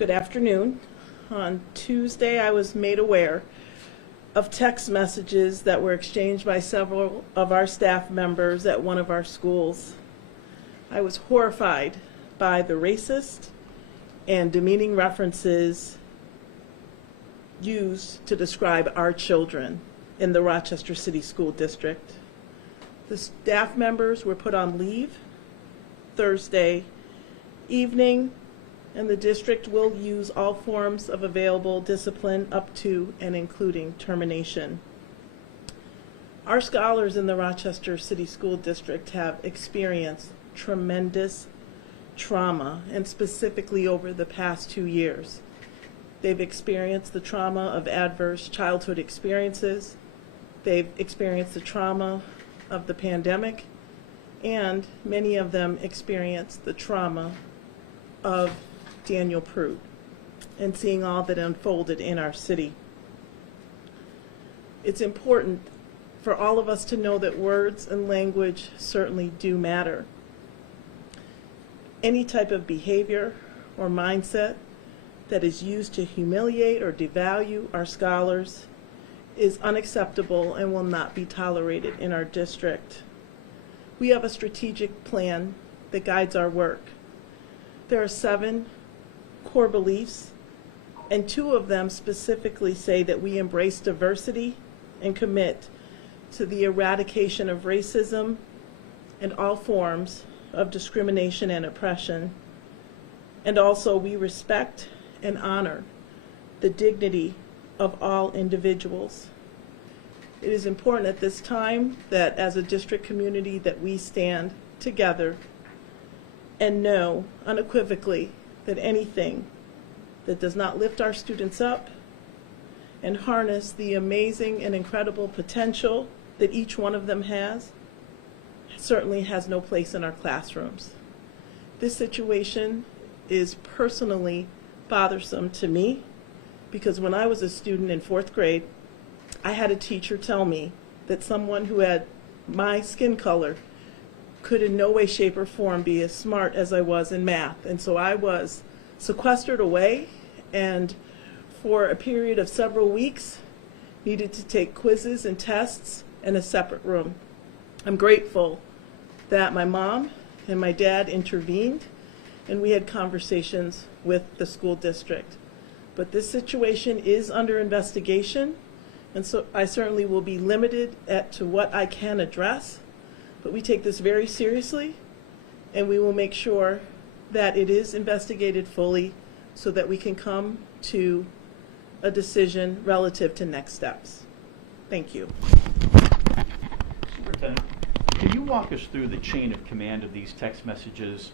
Good afternoon. On Tuesday, I was made aware of text messages that were exchanged by several of our staff members at one of our schools. I was horrified by the racist and demeaning references used to describe our children in the Rochester City School District. The staff members were put on leave Thursday evening, and the district will use all forms of available discipline up to and including termination. Our scholars in the Rochester City School District have experienced tremendous trauma, and specifically over the past 2 years. They've experienced the trauma of adverse childhood experiences. They've experienced the trauma of the pandemic, and many of them experienced the trauma of Daniel Prude and seeing all that unfolded in our city. It's important for all of us to know that words and language certainly do matter. Any type of behavior or mindset that is used to humiliate or devalue our scholars is unacceptable and will not be tolerated in our district. We have a strategic plan that guides our work. There are 7 core beliefs, and 2 of them specifically say that we embrace diversity and commit to the eradication of racism and all forms of discrimination and oppression. And also we respect and honor the dignity of all individuals. It is important at this time that as a district community that we stand together and know unequivocally that anything that does not lift our students up and harness the amazing and incredible potential that each one of them has certainly has no place in our classrooms. This situation is personally bothersome to me because when I was a student in 4th grade, I had a teacher tell me that someone who had my skin color could in no way, shape, or form be as smart as I was in math. And so I was sequestered away and for a period of several weeks needed to take quizzes and tests in a separate room. I'm grateful that my mom and my dad intervened and we had conversations with the school district. But this situation is under investigation, and so I certainly will be limited to what I can address. But we take this very seriously, and we will make sure that it is investigated fully so that we can come to a decision relative to next steps. Thank you. Superintendent, can you walk us through the chain of command of these text messages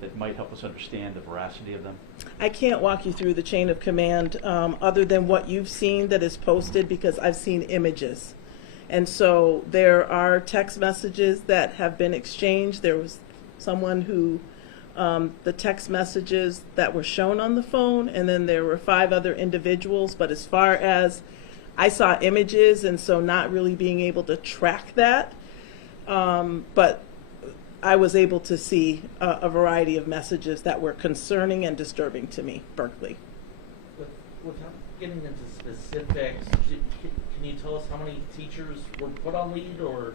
that might help us understand the veracity of them? I can't walk you through the chain of command other than what you've seen that is posted because I've seen images. And so there are text messages that have been exchanged. There was someone who, the text messages that were shown on the phone, and then there were 5 other individuals. But as far as I saw images, and so not really being able to track that, but I was able to see a variety of messages that were concerning and disturbing to me, Berkeley. Without getting into specifics, can you tell us how many teachers were put on leave, or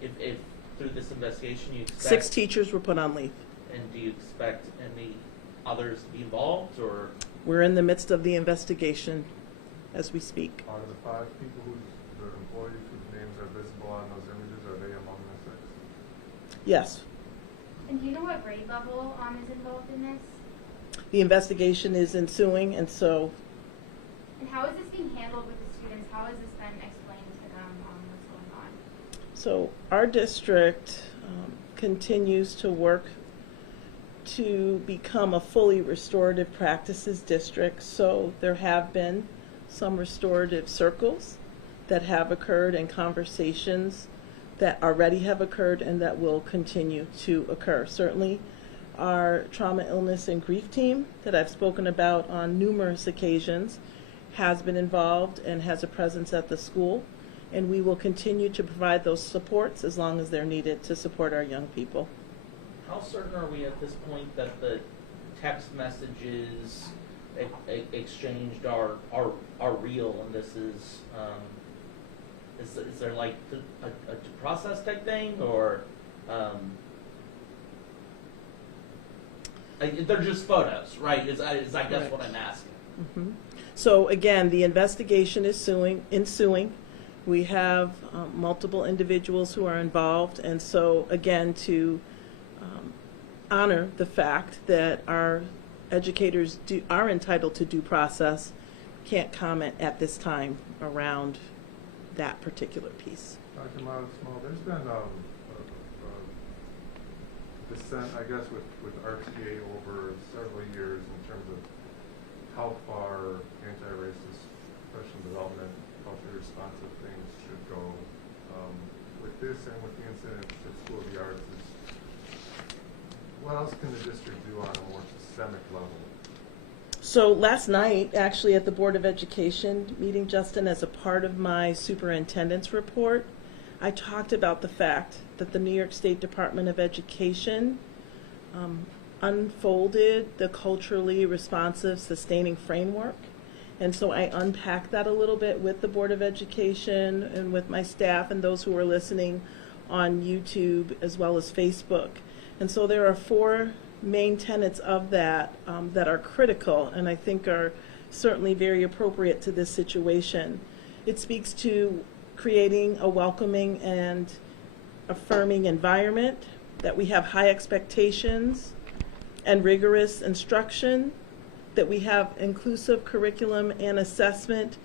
if through this investigation you expect 6 teachers were put on leave. And do you expect any others to be involved, or? We're in the midst of the investigation as we speak. Out of the 5 people the employees whose names are visible on those images, are they among the 6? Yes. And do you know what grade level is involved in this? The investigation is ensuing, and so. And how is this being handled with the students? How has this been explained to them what's going on? So our district continues to work to become a fully restorative practices district. So there have been some restorative circles that have occurred and conversations that already have occurred and that will continue to occur. Certainly our trauma, illness, and grief team that I've spoken about on numerous occasions has been involved and has a presence at the school, and we will continue to provide those supports as long as they're needed to support our young people. How certain are we at this point that the text messages exchanged are real, and this is there like a due process type thing, or they're just photos, right? Is I guess what I'm asking. Mhm. So again, the investigation is ensuing. We have multiple individuals who are involved, and so again, to honor the fact that our educators are entitled to due process, can't comment at this time around that particular piece. Dr. Small, there's been dissent, I guess, with RTA over several years in terms of how far anti-racist professional development, culturally responsive things should go. With this and with the incident at School of the Arts, what else can the district do on a more systemic level? So last night, actually at the Board of Education meeting, Justin, as a part of my superintendent's report, I talked about the fact that the New York State Department of Education unfolded the culturally responsive sustaining framework. And so I unpacked that a little bit with the Board of Education and with my staff and those who are listening on YouTube as well as Facebook. And so there are 4 main tenets of that that are critical and I think are certainly very appropriate to this situation. It speaks to creating a welcoming and affirming environment, that we have high expectations and rigorous instruction, that we have inclusive curriculum and assessment,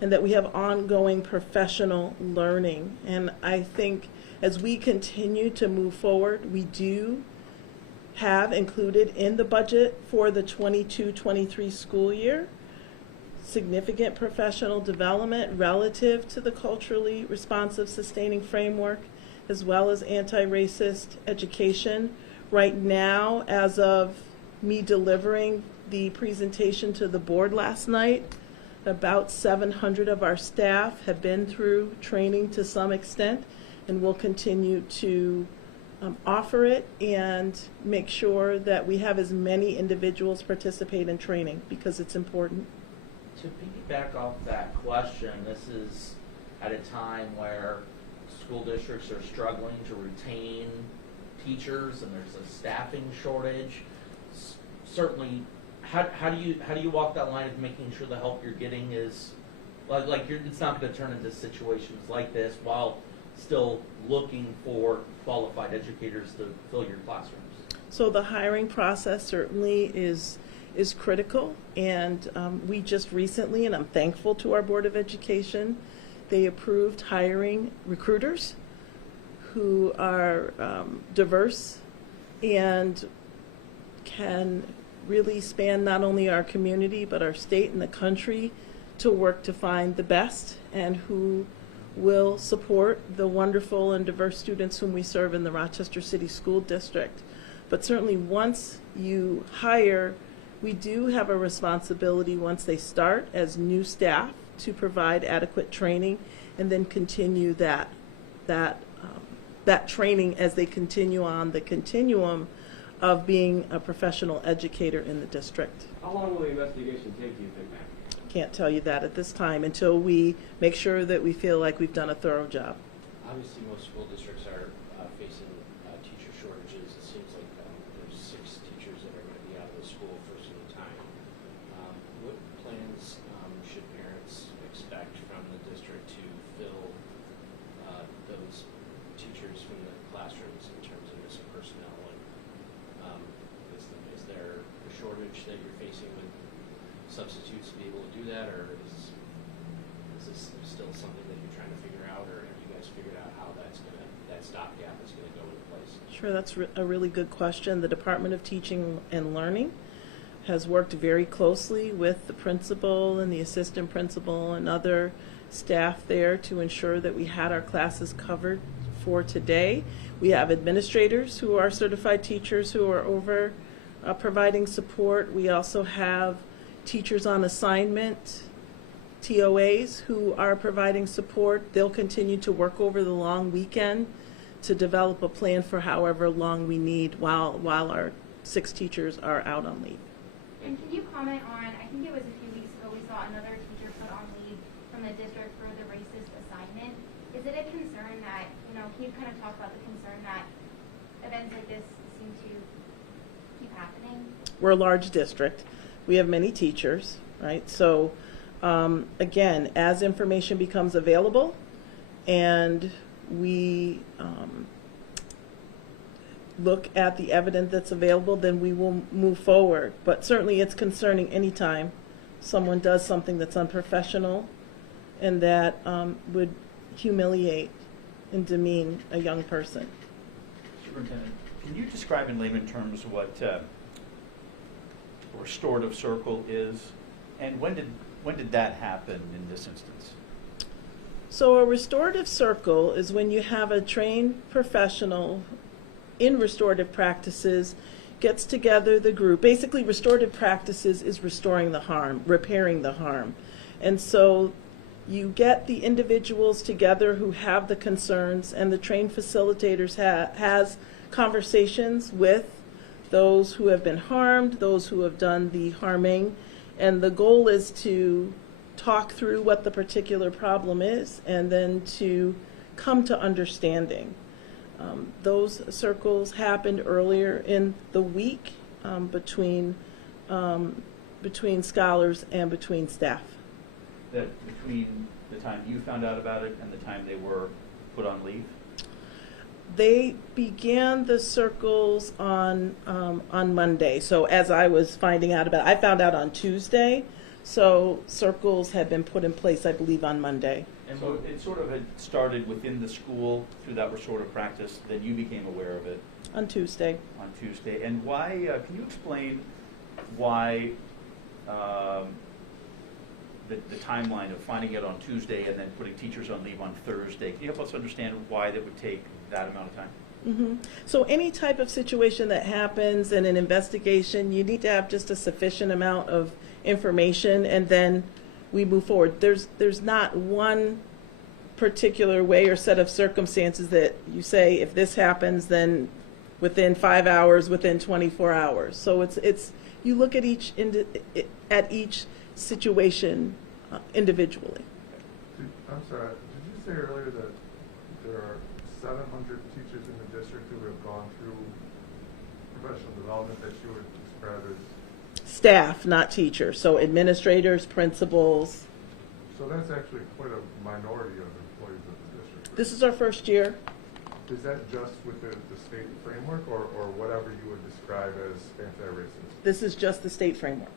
and that we have ongoing professional learning. And I think as we continue to move forward, we do have included in the budget for the 22-23 school year significant professional development relative to the culturally responsive sustaining framework, as well as anti-racist education. Right now, as of me delivering the presentation to the board last night, about 700 of our staff have been through training to some extent, and will continue to offer it and make sure that we have as many individuals participate in training because it's important. To piggyback off that question, this is at a time where school districts are struggling to retain teachers and there's a staffing shortage. Certainly, how do you walk that line of making sure the help you're getting is it's not going to turn into situations like this while still looking for qualified educators to fill your classrooms? So the hiring process certainly is critical, and we just recently, and I'm thankful to our Board of Education, they approved hiring recruiters who are diverse and can really span not only our community but our state and the country to work to find the best, and who will support the wonderful and diverse students whom we serve in the Rochester City School District. But certainly once you hire, we do have a responsibility once they start as new staff to provide adequate training and then continue that training as they continue on the continuum of being a professional educator in the district. How long will the investigation take, do you think, ma'am? Can't tell you that at this time until we make sure that we feel like we've done a thorough job. Obviously, most school districts are facing teacher shortages. It seems like there's 6 teachers that are going to be out of the school for some time. What plans should parents expect from the district to fill those teachers from the classrooms in terms of missing personnel? And is there a shortage that you're facing with substitutes to be able to do that, or is this still something that you're trying to figure out, or have you guys figured out how that stopgap is going to go into place? Sure, that's a really good question. The Department of Teaching and Learning has worked very closely with the principal and the assistant principal and other staff there to ensure that we had our classes covered for today. We have administrators who are certified teachers who are over providing support. We also have teachers on assignment, TOAs, who are providing support. They'll continue to work over the long weekend to develop a plan for however long we need while our 6 teachers are out on leave. And can you comment on, I think it was a few weeks ago, we saw another teacher put on leave from the district for the racist assignment. Is it a concern that, can you kind of talk about the concern that events like this seem to keep happening? We're a large district. We have many teachers, right? So, again, as information becomes available and we look at the evidence that's available, then we will move forward. But certainly it's concerning anytime someone does something that's unprofessional and that would humiliate and demean a young person. Superintendent, can you describe in layman terms what a restorative circle is, and when did that happen in this instance? So a restorative circle is when you have a trained professional in restorative practices gets together the group. Basically, restorative practices is restoring the harm, repairing the harm. And so you get the individuals together who have the concerns, and the trained facilitators has conversations with those who have been harmed, those who have done the harming, and the goal is to talk through what the particular problem is and then to come to understanding. Those circles happened earlier in the week between scholars and between staff. That between the time you found out about it and the time they were put on leave? They began the circles on Monday. So as I was finding out about it, I found out on Tuesday. So circles had been put in place, I believe, on Monday. And so it sort of had started within the school through that restorative practice, then you became aware of it On Tuesday. on Tuesday. And why, can you explain why the timeline of finding it on Tuesday and then putting teachers on leave on Thursday? Can you help us understand why that would take that amount of time? Mm-hmm. So any type of situation that happens in an investigation, you need to have just a sufficient amount of information, and then we move forward. There's not one particular way or set of circumstances that you say if this happens, then within 5 hours, within 24 hours. So it's you look at each situation individually. I'm sorry, did you say earlier that there are 700 teachers in the district who have gone through professional development that you would describe as? Staff, not teachers. So administrators, principals. So that's actually quite a minority of employees of the district. This is our first year. Is that just with the state framework or whatever you would describe as anti-racist? This is just the state framework.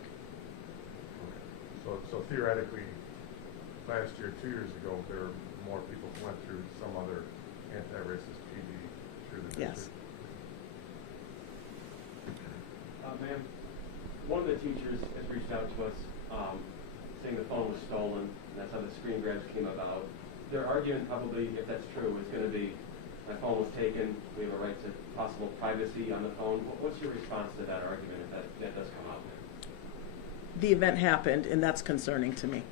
Okay. So theoretically, last year, 2 years ago, there were more people who went through some other anti-racist PD through the Yes. district? Ma'am, one of the teachers has reached out to us saying the phone was stolen, and that's how the screen grabs came about. Their argument probably, if that's true, is going to be, my phone was taken, we have a right to possible privacy on the phone. What's your response to that argument if that does come out? The event happened, and that's concerning to me.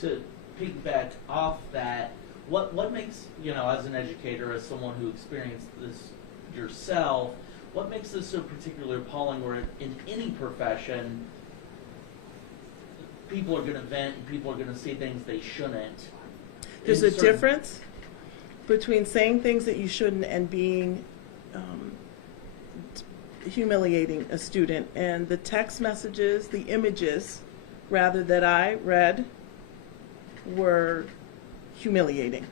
To piggyback off that, what makes, as an educator, as someone who experienced this yourself, what makes this so particularly appalling where in any profession, people are going to vent and people are going to say things they shouldn't? There's In a certain- difference between saying things that you shouldn't and being humiliating a student. And the text messages, the images, rather, that I read were humiliating.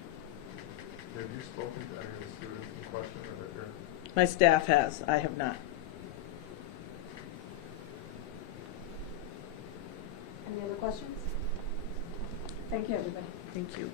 Have you spoken to any of the students in question or that you're? My staff has. I have not. Any other questions? Thank you, everybody. Thank you.